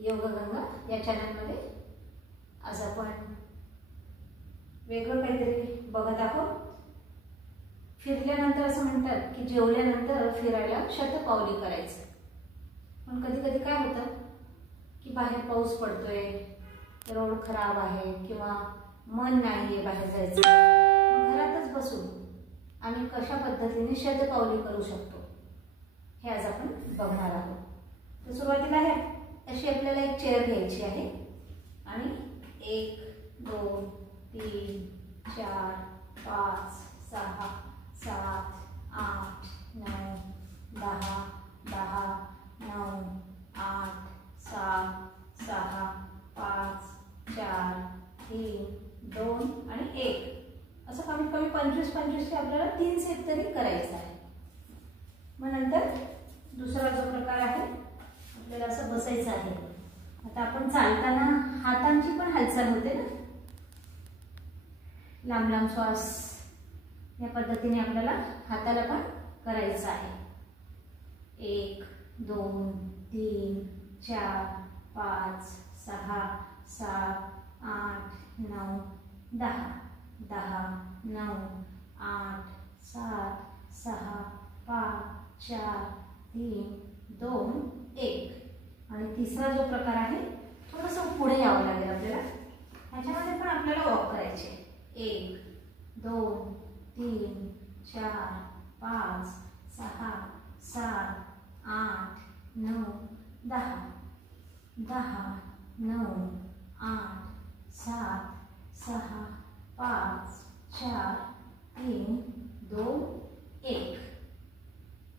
योगगंगा या चॅनलमध्ये आज आपण वेगळं काहीतरी बघत आहोत। फिरल्यानंतर असं म्हणतात की जेवल्यानंतर फिरायला शतपावली करायचं। पण कधी कधी काय होतं की बाहेर पाऊस पडतोय, रोड खराब आहे किंवा मन नाहीये बाहेर जायचं, मग घरातच बसून आम्ही कशा पद्धतीने शतपावली करू शकतो हे आज आपण बघणार आहोत। तर सुरुवातीला आहे अशी आपल्याला एक चेअर घ्यायची आहे आणि 1 2 3 4 5 6 7 8 9 10 10 9 8 7 6 5 4 3 2 आणि 1 असं कमीत कमी 25-25 चे आपल्याला 3 सेट तरी करायचं आहे। मग नंतर दुसरा जो प्रकार आहे आपल्याला असं बसायचं आहे। आता आपण चालताना हातांची पण हालचाल होते ना, लांब लांब श्वास या पद्धतीने आपल्याला हाताला पण करायचं आहे। 1 2 3 4 5 6 7 8 9 10 10 9 8 7 6 5 4 3 2 1 आणि तिसरा जो प्रकार आहे थोडंसं पुढे यावं लागेल आपल्याला। ह्याच्यामध्ये पण आपल्याला वॉक करायचे। 1 2 3 4 5 6 7 8 9 10 10 9 8 7 6 5 4 3 2 1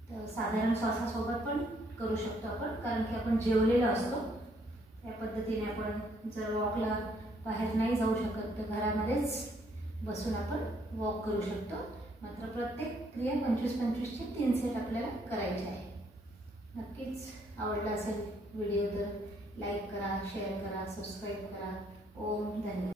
तर साधारण श्वासासोबत पण करू शकतो आपण, कारण की आपण जेवलेलो असतो। त्या पद्धतीने आपण जर वॉकला बाहेर नाही जाऊ शकत तर घरामध्येच बसून आपण वॉक करू शकतो। मात्र प्रत्येक क्रिया 25-25 चे 3 सेट आपल्याला करायचे आहे। नक्कीच आवडला असेल व्हिडिओ तर लाईक करा, शेअर करा, सबस्क्राईब करा। ओम धन्यवाद।